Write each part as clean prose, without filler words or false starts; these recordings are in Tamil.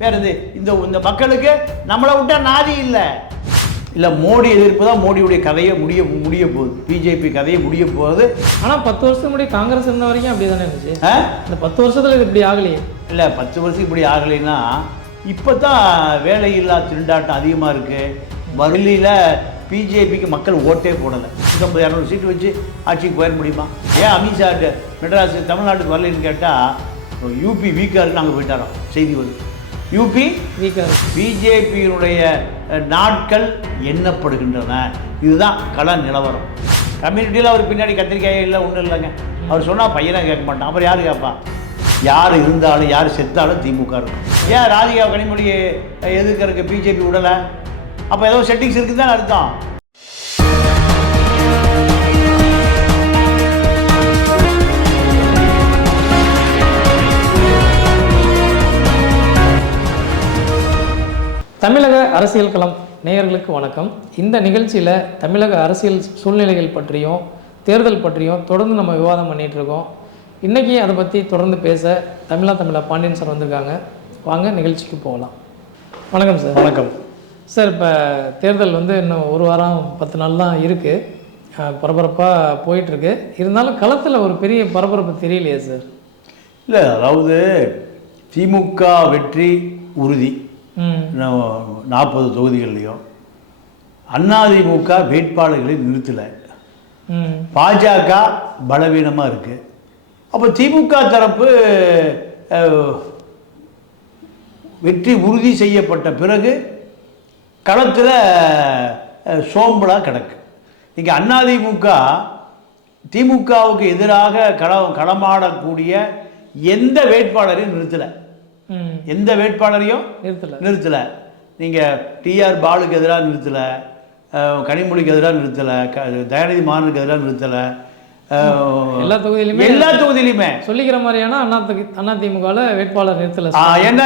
வேற இது இந்த இந்த மக்களுக்கு நம்மளை விட்டா நாதி இல்லை மோடி எதிர்ப்பு தான் மோடியுடைய கதையை முடிய போகுது. பிஜேபி கதையை முடிய போகுது. ஆனால் 10 வருஷத்துக்கு முன்னாடி காங்கிரஸ் இருந்த வரைக்கும் அப்படி தானே இருந்துச்சு. இந்த 10 வருஷத்தில் இது இப்படி ஆகலையே. இல்லை 10 வருஷத்துக்கு இப்படி ஆகலைன்னா இப்போ தான் வேலையில்லா திண்டாட்டம் அதிகமாக இருக்குது. வறுமையில் பிஜேபிக்கு மக்கள் ஓட்டே போடலை. 150-200 சீட்டு வச்சு ஆட்சிக்கு போயிட முடியுமா? ஏன் அமித்ஷா மெட்ராஸ் தமிழ்நாட்டுக்கு வரலன்னு கேட்டால் யூபி வீக்காக இருக்குன்னு அங்கே போயிட்டாராம். செய்தி வருது யூபி வீக்காக. பிஜேபியினுடைய நாட்கள் எண்ணப்படுகின்றன. இதுதான் கள நிலவரம். கம்யூனிட்டியில் அவர் பின்னாடி கத்திரிக்காய் இல்லை ஒன்றும் இல்லைங்க. அவர் சொன்னால் பையனாக கேட்க மாட்டான். அப்புறம் யார் கேட்பா? யார் இருந்தாலும் யார் செத்தாலும் திமுக இருக்கும். ஏன் ராதிகா கனிமொழியை எதிர்க்கிறதுக்கு பிஜேபி விடலை? அப்போ ஏதோ செட்டிங்ஸ் இருக்குது தான் அர்த்தம். தமிழக அரசியல் களம் நேயர்களுக்கு வணக்கம். இந்த நிகழ்ச்சியில் தமிழக அரசியல் சூழ்நிலைகள் பற்றியும் தேர்தல் பற்றியும் தொடர்ந்து நம்ம விவாதம் பண்ணிகிட்டு இருக்கோம். இன்றைக்கி அதை பற்றி தொடர்ந்து பேச தமிழா பாண்டியன் சார் வந்திருக்காங்க. வாங்க நிகழ்ச்சிக்கு போகலாம். வணக்கம் சார். வணக்கம் சார். இப்போ தேர்தல் இன்னும் 1 வாரம் 10 நாள் தான் இருக்குது. பரபரப்பாக போயிட்டுருக்கு. இருந்தாலும் களத்தில் ஒரு பெரிய பரபரப்பு தெரியலையே சார். இல்லை, அதாவது திமுக வெற்றி உறுதி 40 தொகுதிகள்லையும். அதிமுக வேட்பாளர்களை நிறுத்தலை. பாஜக பலவீனமாக இருக்குது. அப்போ திமுக தரப்பு வெற்றி உறுதி செய்யப்பட்ட பிறகு களத்தில் சோம்பலாக கிடக்கு. இங்கே அதிமுக திமுகவுக்கு எதிராக களமாடக்கூடிய எந்த வேட்பாளரையும் நிறுத்தலை. எந்த வேட்பாளரையும் நிறுத்தலை. நீங்கள் டிஆர் பாலுக்கு எதிராக நிறுத்தலை, கனிமொழிக்கு எதிராக நிறுத்தலை, தயாநிதி மாறனுக்கு எதிராக நிறுத்தலை. எல்லா தொகுதியிலுமே சொல்லிக்கிற மாதிரியான அதிமுகவில் வேட்பாளர் நிறுத்தலை. ஏன்னா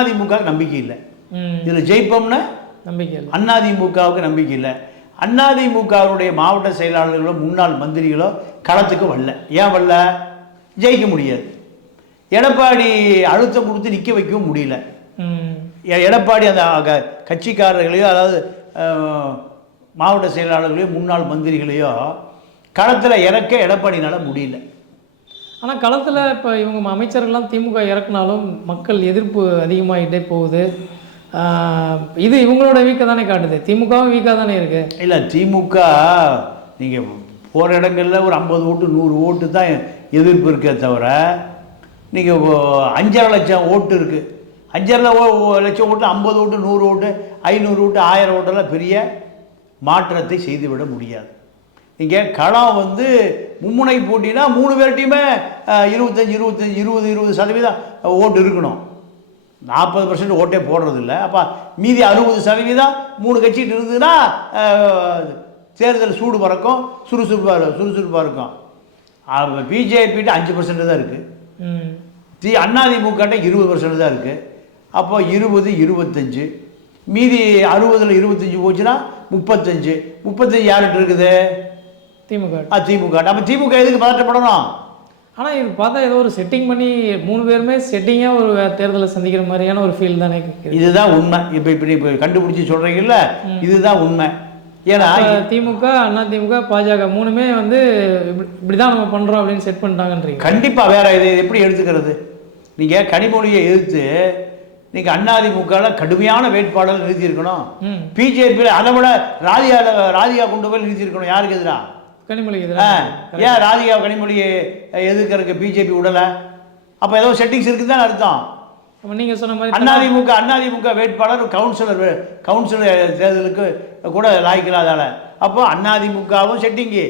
அதிமுக நம்பிக்கை இல்லை. இதில் ஜெயிப்போம்னு நம்பிக்கை இல்லை. அதிமுகவுக்கு நம்பிக்கை இல்லை. அதிமுகவுடைய மாவட்ட செயலாளர்களோ முன்னாள் மந்திரிகளோ களத்துக்கு வரல. ஏன் வரல? ஜெயிக்க முடியாது. எடப்பாடி அழுத்தம் கொடுத்து நிற்க வைக்கவும் முடியல. எடப்பாடி அந்த கட்சிக்காரர்களையோ அதாவது மாவட்ட செயலாளர்களையோ முன்னாள் மந்திரிகளையோ களத்தில் இறக்க எடப்பாடினால் முடியல. ஆனால் களத்தில் இப்போ இவங்க அமைச்சர்கள்லாம் திமுக இறக்குனாலும் மக்கள் எதிர்ப்பு அதிகமாகிட்டே போகுது. இது இவங்களோட வீக்கை தானே காட்டுது. திமுகவும் வீக்காக தானே இருக்குது. இல்லை, திமுக நீங்கள் போகிற இடங்களில் ஒரு 50 ஓட்டு 100 ஓட்டு தான் எதிர்ப்பு இருக்கே தவிர நீங்கள் 5.5 லட்சம் ஓட்டு இருக்குது. 5.5 லட்சம் ஓட்டு 50 ஓட்டு 100 ஓட்டு 500 ஓட்டு 1000 ஓட்டெல்லாம் பெரிய மாற்றத்தை செய்துவிட முடியாது. நீங்கள் களம் மும்முனை போட்டினா 3 பேர்ட்டையுமே 25-20% ஓட்டு இருக்கணும். 40% ஓட்டே போடுறதில்ல. அப்போ மீதி 60% 3 கட்சிகிட்டு இருந்ததுன்னா தேர்தல் சூடு பறக்கும், சுறுசுறுப்பாக இருக்கும். பிஜேபிகிட்ட 5% தான் இருக்குது. அதிமுக 20% தான் இருக்குது. அப்போ 20-25 மீதி 60ல் 25 போச்சுன்னா 35 யார்கிட்ட இருக்குது? திமுக. நம்ம திமுக எதுக்கு பதட்டப்படணும்? ஆனால் இது பார்த்தா ஏதோ ஒரு செட்டிங் பண்ணி 3 பேருமே செட்டிங்காக ஒரு தேர்தலை சந்திக்கிற மாதிரியான ஒரு ஃபீல் தானே. இதுதான் உண்மை. இப்போ கண்டுபிடிச்சி சொல்கிறீங்கல்ல, இதுதான் உண்மை. ஏன்னா திமுக அதிமுக பாஜக 3மே இப்படி தான் நம்ம பண்ணுறோம் அப்படின்னு செட் பண்ணிட்டாங்கன்றீங்க. கண்டிப்பாக. வேற இது எப்படி எடுத்துக்கிறது? நீங்கள் கனிமொழியை எதிர்த்து நீங்கள் அதிமுகவில் கடுமையான வேட்பாளர் நிறுத்தியிருக்கணும். பிஜேபியில் அதை விட ராதிகா கொண்டு போய் நிறுத்தியிருக்கணும். யாருக்கு எதிராக? கனிமொழிக்கு எதிராக. ஏன் ராதிகா கனிமொழியை எதிர்க்கிறதுக்கு பிஜேபி விடலை? அப்போ ஏதோ செட்டிங்ஸ் இருக்குன்னு தான் அர்த்தம். நீங்கள் சொன்ன மாதிரி அதிமுக வேட்பாளர் கவுன்சிலர் தேர்தலுக்கு கூட லாய்க்கலாதால. அப்போ அதிமுகவும் செட்டிங்கு,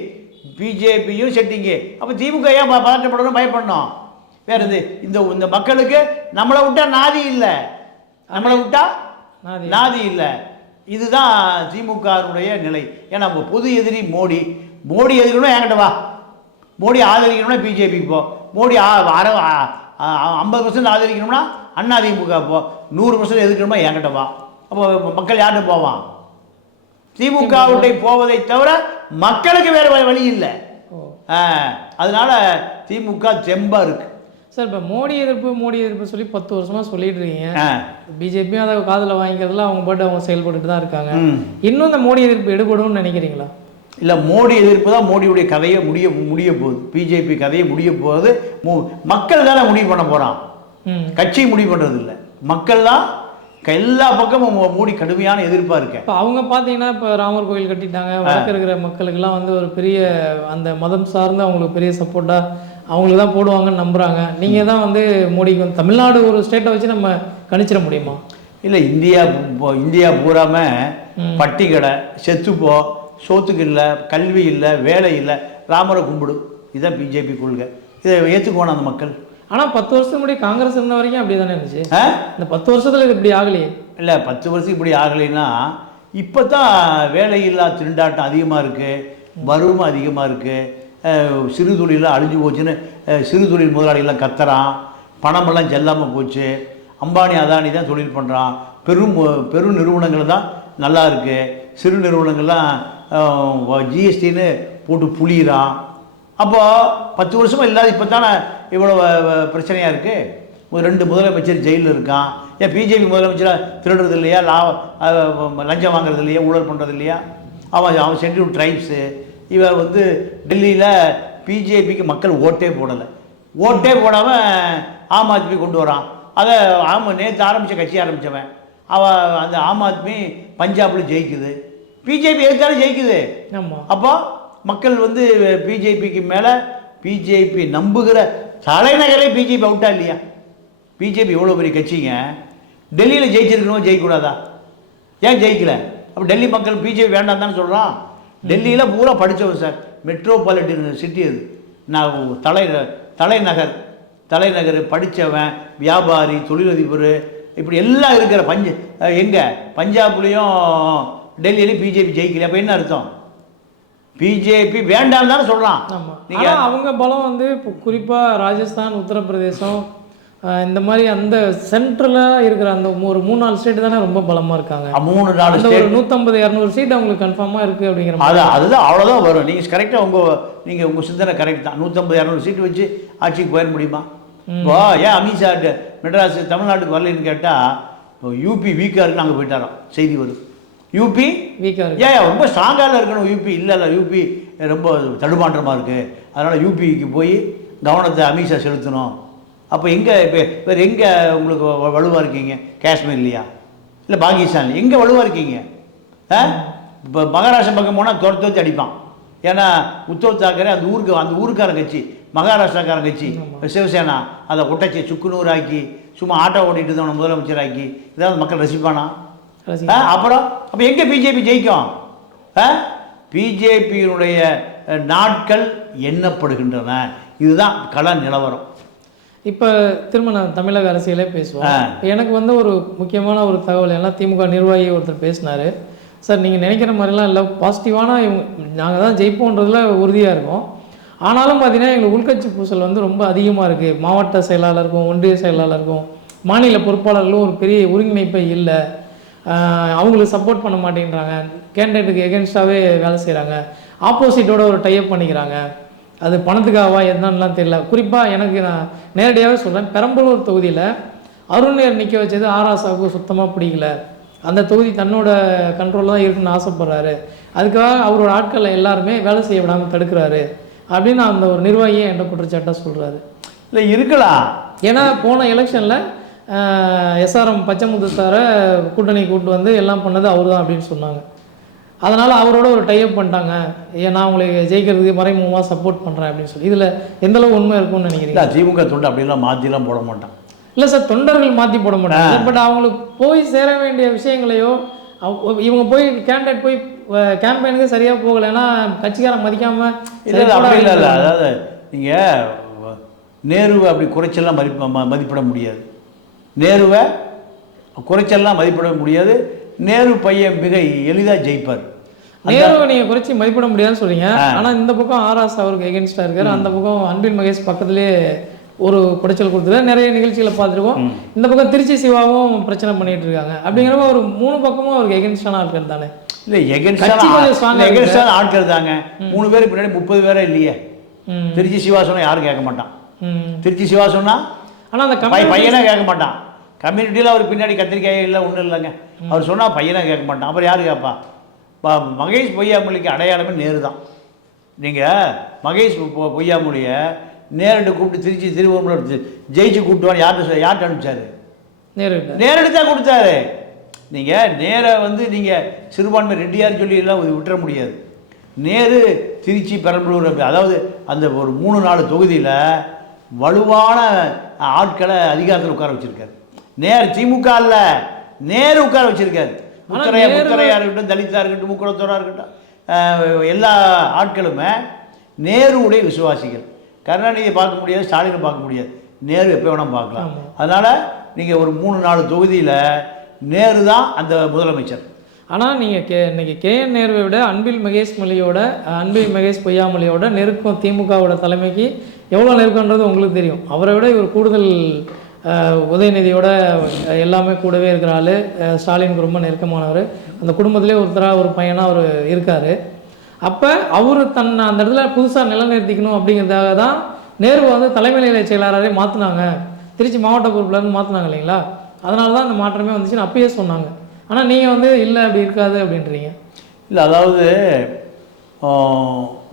பிஜேபியும் செட்டிங்கு. அப்போ திமுக ஏன் பதட்டப்படணும், பயப்படணும்? வேற இந்த மக்களுக்கு நம்மளை விட்டா நாதி இல்லை, நம்மளை விட்டா நாதி இல்லை. இதுதான் திமுகவுடைய நிலை. ஏன்னா பொது எதிரி மோடி எதிர்க்கணும் என்கிட்ட வா, மோடி ஆதரிக்கணும்னா பிஜேபிக்கு போ, மோடி 50% ஆதரிக்கணும்னா அதிமுக போ, 100% எதிர்க்கணுமா என்கிட்ட வா. அப்போ மக்கள் யார்கிட்ட போவான்? திமுகவுடைய போவதை தவிர மக்களுக்கு வேறு வழி இல்லை. அதனால திமுக தெம்பா இருக்கு. சார் இப்போ மோடி எதிர்ப்பு சொல்லி 10 வருஷமா சொல்லிட்டு இருக்கீங்க. பிஜேபியும் அதை காதில் வாங்கிக்கிறதுல அவங்க பாட்டு அவங்க செயல்பட்டுட்டு தான் இருக்காங்க. இன்னும் இந்த மோடி எதிர்ப்பு எடுபடும்னு நினைக்கிறீங்களா? இல்லை, மோடி எதிர்ப்பு தான் மோடியுடைய கதையை முடிய போகுது. பிஜேபி கதையை முடிய போகுது. மக்கள் தானே முடிவு பண்ண போகிறான், கட்சி முடிவு பண்ணுறது இல்லை. மக்கள் தான் எல்லா பக்கமும் மோடி கடுமையான எதிர்ப்பாக இருக்கு. இப்போ அவங்க பார்த்தீங்கன்னா இப்போ ராமர் கோயில் கட்டிட்டாங்க, வடக்கு இருக்கிற மக்களுக்கெல்லாம் வந்து ஒரு பெரிய அந்த மதம் சார்ந்து அவங்களுக்கு பெரிய சப்போர்ட்டாக அவங்களுக்கு தான் போடுவாங்கன்னு நம்புகிறாங்க. நீங்கள் தான் வந்து மோடிக்கு வந்து தமிழ்நாடு ஒரு ஸ்டேட்டை வச்சு நம்ம கணிச்சிட முடியுமா? இல்லை, இந்தியா பூராமல் பட்டி கடை, செத்துப்போ, சோத்துக்கு இல்லை, கல்வி இல்லை, வேலை இல்லை, ராமரை கும்பிடு, இதுதான் பிஜேபி கொள்கை. இதை ஏற்றுக்குவான அந்த மக்கள். ஆனால் 10 வருஷத்துக்கு முன்னாடி காங்கிரஸ் இருந்த வரைக்கும் அப்படி தானே இருந்துச்சு. இந்த 10 வருஷத்தில் இது இப்படி ஆகலையே. இல்லை, 10 வருஷத்துக்கு இப்படி ஆகலைன்னா இப்போ தான் வேலையில்லா திண்டாட்டம் அதிகமாக இருக்குது, வறுமை அதிகமாக இருக்குது, சிறு தொழிலாம் அழிஞ்சு போச்சுன்னு சிறு தொழில் முதலாளிகள்லாம் கத்துறான், பணமெல்லாம் செல்லாமல் போச்சு, அம்பானி அதானி தான் தொழில் பண்ணுறான், பெரும் நிறுவனங்கள் தான் நல்லா இருக்குது, சிறு நிறுவனங்கள்லாம் ஜிஎஸ்டின்னு போட்டு புளிகிறான். அப்போது 10 வருஷமாக இல்லாத இப்போ தானே இவ்வளோ பிரச்சனையாக இருக்குது. ஒரு 2 முதலமைச்சர் ஜெயிலில் இருக்கான். ஏன் பிஜேபி முதலமைச்சராக திருடுறது இல்லையா, லஞ்சம் வாங்குறது இல்லையா, ஊழல் பண்ணுறது இல்லையா? அவன் ஷெட்யூல் ட்ரைப்ஸு. இவன் வந்து டெல்லியில் பிஜேபிக்கு மக்கள் ஓட்டே போடாமல் ஆம் ஆத்மி கொண்டு வரான். அதை நேற்று ஆரம்பித்த கட்சி ஆரம்பித்தவன் அவன் அந்த ஆம் ஆத்மி பஞ்சாபில் ஜெயிக்குது, பிஜேபி எதிர்த்தாலும் ஜெயிக்குது. அப்போ மக்கள் வந்து பிஜேபிக்கு மேலே பிஜேபி நம்புகிற தலைநகரே பிஜேபி அவுட்டா இல்லையா? பிஜேபி எவ்வளோ பெரிய கட்சிங்க. டெல்லியில் ஜெயிச்சிருக்கணும், ஜெயிக்கக்கூடாதா? ஏன் ஜெயிக்கலை? அப்போ டெல்லி மக்கள் பிஜேபி வேண்டாம் தானே சொல்கிறான். டெல்லியில் பூரா படித்தவன் சார், மெட்ரோபாலிட்டன் சிட்டி அது. நான் தலைநகர் படித்தவன், வியாபாரி, தொழிலதிபர், இப்படி எல்லாம் இருக்கிற எங்கே பஞ்சாப்லேயும் டெல்லியிலையும் பிஜேபி ஜெயிக்கல. அப்போ என்ன அர்த்தம்? பிஜேபி வேண்டாம் தானே சொல்கிறான். நீங்கள் அவங்க பலம் வந்து இப்போ குறிப்பாக ராஜஸ்தான், உத்தரப்பிரதேசம், இந்த மாதிரி அந்த சென்ட்ரலாக இருக்கிற அந்த ஒரு 3-4 ஸ்டேட் தானே ரொம்ப பலமாக இருக்காங்க. 3-4 ஸ்டேட் 150-200 சீட் அவங்களுக்கு கன்ஃபார்மாக இருக்குது அப்படிங்கிற மாதிரி. அதுதான் அவ்வளோதான் வரும். நீங்கள் கரெக்டாக உங்கள் சிந்தனை கரெக்ட் தான். 150-200 சீட்டு வச்சு ஆட்சிக்கு போயிட முடியுமா? இப்போ ஏன் அமித்ஷா மெட்ராஸ் தமிழ்நாட்டுக்கு வரலன்னு கேட்டால் யூபி வீக்காக இருக்குன்னு அங்கே போயிட்டாராம், செய்தி வருது. யூபி வீக்காக இருக்கு. ஏன் ரொம்ப ஸ்ட்ராங்காக இருக்கணும் யூபி? இல்லை, யூபி ரொம்ப தடுமாற்றமாக இருக்குது, அதனால் யூபிக்கு போய் கவனத்தை அமித்ஷா செலுத்தணும். அப்போ எங்கே இப்போ வேறு எங்கே உங்களுக்கு வலுவாக இருக்கீங்க? காஷ்மீர் இல்லையா, இல்லை பாகிஸ்தான் எங்கே வலுவாக இருக்கீங்க? இப்போ மகாராஷ்டிரா பக்கம் போனால் துரத்து அடிப்பான். ஏன்னா உத்தவ் தாக்கரே அந்த ஊருக்கார கட்சி, மகாராஷ்டிராக்கார கட்சி சிவசேனா, அதை ஒட்டச்சி சுக்குநூறாக்கி சும்மா ஆட்டோ ஓட்டிகிட்டு இருந்தவனை முதலமைச்சராக்கி இதாவது மக்கள் ரசிப்பானா? அப்போ எங்கே பிஜேபி ஜெயிக்கும்? பிஜேபியினுடைய நாட்கள் எண்ணப்படுகின்றன. இதுதான் கள நிலவரம். இப்போ திரும்ப நான் தமிழக அரசியலே பேசுவேன். எனக்கு வந்து ஒரு முக்கியமான ஒரு தகவல், எல்லாம் திமுக நிர்வாகி ஒருத்தர் பேசினார். சார், நீங்கள் நினைக்கிற மாதிரிலாம் இல்லை, பாசிட்டிவான நாங்கள் தான் ஜெயிப்போன்றதுல உறுதியாக இருக்கோம். ஆனாலும் பார்த்தீங்கன்னா எங்களுக்கு உள்கட்சி பூசல் வந்து ரொம்ப அதிகமாக இருக்குது. மாவட்ட செயலாளருக்கும் ஒன்றிய செயலாளருக்கும் மாநில பொறுப்பாளர்களும் ஒரு பெரிய ஒருங்கிணைப்பே இல்லை. அவங்களுக்கு சப்போர்ட் பண்ண மாட்டேங்கிறாங்க, கேண்டிடேட்டுக்கு எகென்ஸ்டாகவே வேலை செய்கிறாங்க, ஆப்போசிட்டோட ஒரு டைப் பண்ணிக்கிறாங்க. அது பணத்துக்காகவா என்னன்னுலாம் தெரியல. குறிப்பாக எனக்கு நான் நேரடியாகவே சொல்கிறேன், பெரம்பலூர் தொகுதியில் அருண்நேர் நிற்க வச்சது ஆராசாவுக்கு சுத்தமாக பிடிக்கல. அந்த தொகுதி தன்னோட கண்ட்ரோலில் தான் இருக்குன்னு ஆசைப்பட்றாரு. அதுக்காக அவரோட ஆட்களை எல்லாருமே வேலை செய்ய விடாமல் தடுக்கிறாரு அப்படின்னு அந்த ஒரு நிர்வாகியை என்கிட்ட குற்றச்சாட்டாக சொல்கிறாரு. இல்லை இருக்கலாம், ஏன்னா போன எலெக்ஷனில் எஸ்ஆர்எம் பச்சைமுத்து சாரை கூட்டணி கூட்டு வந்து எல்லாம் பண்ணது அவர் தான் அப்படின்னு சொன்னாங்க. அதனால் அவரோட ஒரு டைப் பண்ணிட்டாங்க, நான் உங்களுக்கு ஜெயிக்கிறதுக்கு மறைமுகமாக சப்போர்ட் பண்ணுறேன் அப்படின்னு சொல்லி. இதில் எந்தளவு உண்மை இருக்கும்னு நினைக்கிறீங்க? திமுக தொண்டை அப்படிலாம் மாற்றிலாம் போட மாட்டான். இல்லை சார், தொண்டர்கள் மாற்றி போட மாட்டாங்க. பட் அவங்களுக்கு போய் சேர வேண்டிய விஷயங்களையோ இவங்க போய் கேண்டிடேட் போய் கேம்பெயினுக்கு சரியாக போகலைன்னா கட்சிக்காரன் மதிக்காமல் இல்லை அப்படி இல்லை. அதாவது நீங்கள் நேருவை அப்படி குறைச்செல்லாம் மதிப்பிட முடியாது. நேருவை குறைச்செல்லாம் மதிப்பிட முடியாது. நேரு பையன் மிக எளிதாக ஜெயிப்பார். நேருவை நீங்கள் குறைச்சி மதிப்பிட முடியாதுன்னு சொல்றீங்க. ஆனால் இந்த பக்கம் ஆர்எஸ் அவருக்கு எகென்ஸ்டாக இருக்கார், அந்த பக்கம் அன்பில் மகேஷ் பக்கத்துலேயே ஒரு குடைச்சல் கொடுத்துருக்காரு. நிறைய நிகழ்ச்சிகளை பார்த்துருக்கோம். இந்த பக்கம் திருச்சி சிவாவும் பிரச்சனை பண்ணிட்டு இருக்காங்க. அப்படிங்கிறப்ப ஒரு 3 பக்கமும் அவருக்கு எகென்ஸ்டான ஆட்கள் தானே? இல்லை, எகென்ஸ்டான ஆட்கள் தாங்க. 3 பேருக்கு பின்னாடி 30 பேரே இல்லையே. திருச்சி சிவா சொன்னால் யாரும் கேட்க மாட்டான். திருச்சி சிவா சொன்னால் ஆனால் அந்த பையனே கேட்க மாட்டான். கம்யூனிட்டியில் அவர் பின்னாடி கத்திரிக்காய் இல்லை ஒன்றும் இல்லைங்க. அவர் சொன்னால் பையனே கேட்க மாட்டான். அப்புறம் யார் கேட்பா? மகேஷ் பொய்யாமொழிக்கு அடையாளமே நேரு தான். நீங்கள் மகேஷ் பொய்யாமொழியை நேரடி கூப்பிட்டு திருச்சி திருவண்ணூர் ஜெயிச்சு கூப்பிட்டுவான்னு யார்கிட்ட அனுப்பிச்சாரு? நேரடி தான் கொடுத்தாரு. நீங்கள் நேரை நீங்கள் சிறுபான்மை ரெட்டியார் சொல்லி எல்லாம் விட்டுற முடியாது. நேரு திருச்சி பெரம்பலூர் அதாவது அந்த ஒரு 3-4 தொகுதியில் வலுவான ஆட்களை அதிகாரத்தில் உட்கார வச்சுருக்காரு. திமுக இல்லை, நேரு உட்கார வச்சுருக்காரு. முத்தரையாக இருக்கட்டும், தலித்தாக இருக்கட்டும், முக்குளத்தோராக இருக்கட்டும், எல்லா ஆட்களுமே நேருடைய விசுவாசிகள். கருணாநிதியை பார்க்க முடியாது, ஸ்டாலினை பார்க்க முடியாது, நேரு எப்போ வேணால் பார்க்கலாம். அதனால் நீங்கள் ஒரு 3-4 தொகுதியில் நேரு தான் அந்த முதலமைச்சர். ஆனால் நீங்கள் இன்னைக்கு கேஎன் நேருவை விட அன்பில் மகேஷ் பொய்யாமொழியோட நெருக்கம் திமுகவோட தலைமைக்கு எவ்வளோ நெருக்கம்ன்றது உங்களுக்கு தெரியும். அவரை விட இவர் கூடுதல் உதயநிதியோட எல்லாமே கூடவே இருக்கிற ஆள். ஸ்டாலினுக்கு ரொம்ப நெருக்கமானவர். அந்த குடும்பத்திலே ஒரு பையனாக அவர் இருக்கார். அப்போ அவர் அந்த இடத்துல புதுசாக நிலைநிறுத்திக்கணும் அப்படிங்கிறதுக்காக தான் நேரு தலைமை நிலைய செயலாளரே மாற்றினாங்க. திருச்சி மாவட்ட பொறுப்புலேருந்து மாற்றினாங்க இல்லைங்களா? அதனால தான் அந்த மாற்றமே வந்துச்சுன்னு அப்பயே சொன்னாங்க. ஆனால் நீங்கள் இல்லை அப்படி இருக்காது அப்படின்றீங்க. இல்லை, அதாவது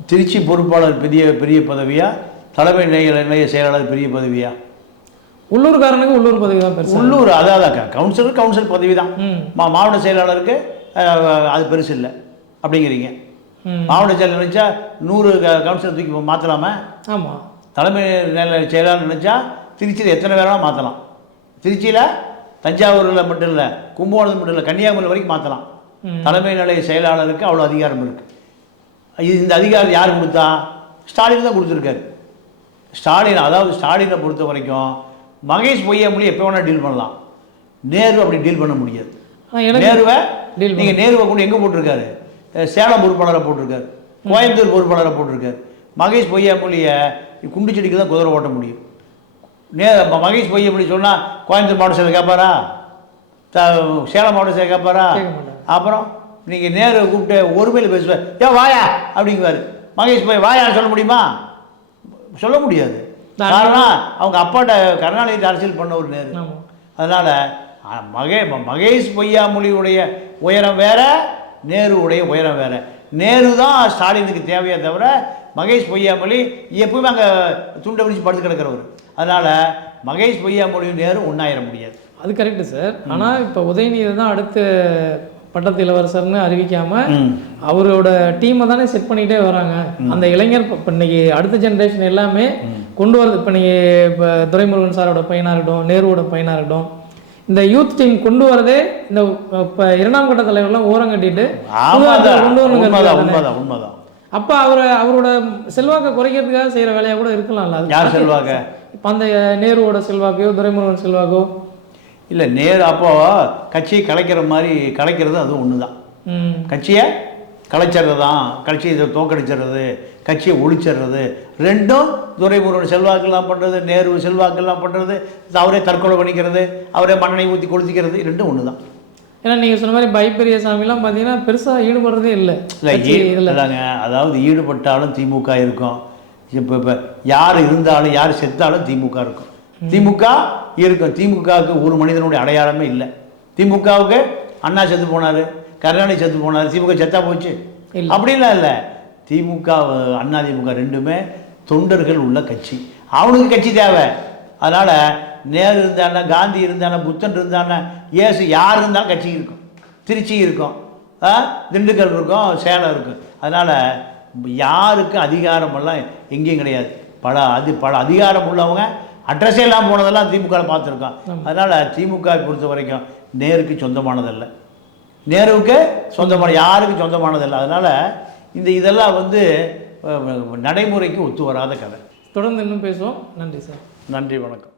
திருச்சி பொறுப்பாளர் பெரிய பதவியா, தலைமை நிலைய செயலாளர் பெரிய பதவியா? உள்ளூர்காரனுக்கு உள்ளூர் பதவி தான் பெருசு. உள்ளூர் அதாவது கவுன்சில் பதவி தான். மாவட்ட செயலாளருக்கு அது பெருசு இல்லை அப்படிங்கிறீங்க. மாவட்ட செயலாளர் நினச்சா 100 கவுன்சிலர் தூக்கி மாற்றலாமா? ஆமாம். தலைமை நிலைய செயலாளர் நினச்சா திருச்சியில் எத்தனை பேராலும் மாற்றலாம். திருச்சியில் தஞ்சாவூரில் மட்டும் இல்லை, கும்பகோணத்தில் மட்டும் இல்லை, கன்னியாகுமரி வரைக்கும் மாற்றலாம். தலைமை நிலைய செயலாளருக்கு அவ்வளோ அதிகாரம் இருக்குது. இந்த அதிகாரம் யார் கொடுத்தா? ஸ்டாலின் தான் கொடுத்துருக்காரு. ஸ்டாலினை பொறுத்த வரைக்கும் மகேஷ் பொய்யாமொழி எப்போ வேணால் டீல் பண்ணலாம். நேரு அப்படி டீல் பண்ண முடியாது. நேருவை கொண்டு எங்கே போட்டிருக்காரு? சேலம் பொறுப்பாளரை போட்டிருக்காரு, கோயம்புத்தூர் பொறுப்பாளரை போட்டிருக்காரு. மகேஷ் பொய்யாமொழியை குண்டு செடிக்கு தான் குதிரை ஓட்ட முடியும். மகேஷ் பொய்யாமொழி சொன்னால் கோயம்புத்தூர் மாவட்ட செயலர் கேட்பாரா? சேலம் மாவட்ட செயலர் கேட்பாரா? அப்புறம் நீங்கள் நேரு கூப்பிட்டு ஒருமையில் பேசுவார். வாயா அப்படிங்குவார். மகேஷ் வாயா சொல்ல முடியுமா? சொல்ல முடியாது. காரணம் அவங்க அப்பாட்ட கருணாநிதி அரசியல் பண்ண ஒரு நேரு. அதனால் மகேஷ் பொய்யாமொழியுடைய உயரம் வேற, நேருடைய உயரம் வேற. நேரு தான் ஸ்டாலினுக்கு தேவையே தவிர மகேஷ் பொய்யாமொழி எப்பவுமே அங்கே துண்டை பிடிச்சி படுத்து கிடக்கிறவர். அதனால் மகேஷ் பொய்யாமொழியும் நேரு ஒன்றாயிர முடியாது. அது கரெக்டு சார். ஆனால் இப்போ உதயநிதி தான் அடுத்த பட்டத்து இளவரசர்னு அறிவிக்காமல் அவரோட டீமை தானே செட் பண்ணிக்கிட்டே வராங்க. அந்த இளைஞர் இப்போ இன்னைக்கு அடுத்த ஜென்ரேஷன் எல்லாமே கொண்டு வரது. இப்போ நீங்கள் இப்போ துரைமுருகன் சாரோட பையனாக இருக்கட்டும், நேருவோட பையனாக இருக்கட்டும், இந்த யூத் டீம் கொண்டு வரதே இந்த இப்போ 2ஆம் கட்ட தலைவர்லாம் ஓரம் கட்டிட்டு கொண்டு வரணுங்க. அப்போ அவரோட செல்வாக்கை குறைக்கிறதுக்காக செய்கிற வேலையாக கூட இருக்கலாம்ல. அது யார் செல்வாக்க? இப்போ அந்த நேருவோட செல்வாக்கையோ துரைமுருகன் செல்வாக்கோ இல்லை. நேரு அப்போது கட்சியை கலைக்கிறது அது ஒன்று தான். கட்சியை கலைச்சிட்றது தான், கட்சியை தோக்கடிச்சிடுறது, கட்சியை ஒழிச்சிடுறது. ரெண்டும் துரைமுருகன் செல்வாக்கெல்லாம் பண்ணுறது, நேரு செல்வாக்கெல்லாம் பண்ணுறது, அவரே தற்கொலை பண்ணிக்கிறது, அவரே மண்ணெண்ணை ஊற்றி கொளுத்திக்கிறது, ரெண்டும் ஒன்று தான். ஏன்னா நீங்கள் சொன்ன மாதிரி பெரியசாமிலாம் பார்த்தீங்கன்னா பெருசாக ஈடுபடுறதே இல்லை. இல்லைங்க, அதாவது ஈடுபட்டாலும் திமுக இருக்கும். இப்போ யார் இருந்தாலும் யார் செத்தாலும் திமுக இருக்கும். திமுக இருக்கும். திமுகவுக்கு ஒரு மனிதனுடைய அடையாளமே இல்லை. திமுகவுக்கு அண்ணா செத்து போனார், கருணாநிதி செத்து போனார், திமுக செத்தா போச்சு அப்படின்லாம் இல்லை. திமுக அதிமுக ரெண்டுமே தொண்டர்கள் உள்ள கட்சி. அவனுக்கு கட்சி தேவை. அதனால் நேரு இருந்தானே, காந்தி இருந்தானே, புத்தன் இருந்தானே, ஏசு யார் இருந்தாலும் கட்சி இருக்கும். திருச்சி இருக்கும், திண்டுக்கல் இருக்கும், சேலம் இருக்கும். அதனால் யாருக்கு அதிகாரமெல்லாம் எங்கேயும் கிடையாது. பல அதிகாரம் உள்ளவங்க அட்ரஸே எல்லாம் போனதெல்லாம் திமுகவில் பார்த்துருக்கோம். அதனால் திமுக பொறுத்த வரைக்கும் நேருக்கு சொந்தமானதல்ல, நேருவுக்கு சொந்தமான யாருக்கு சொந்தமானதில்லை. அதனால் இதெல்லாம் நடைமுறைக்கு ஒத்து வராத கதை. தொடர்ந்து இன்னும் பேசுவோம். நன்றி சார். நன்றி, வணக்கம்.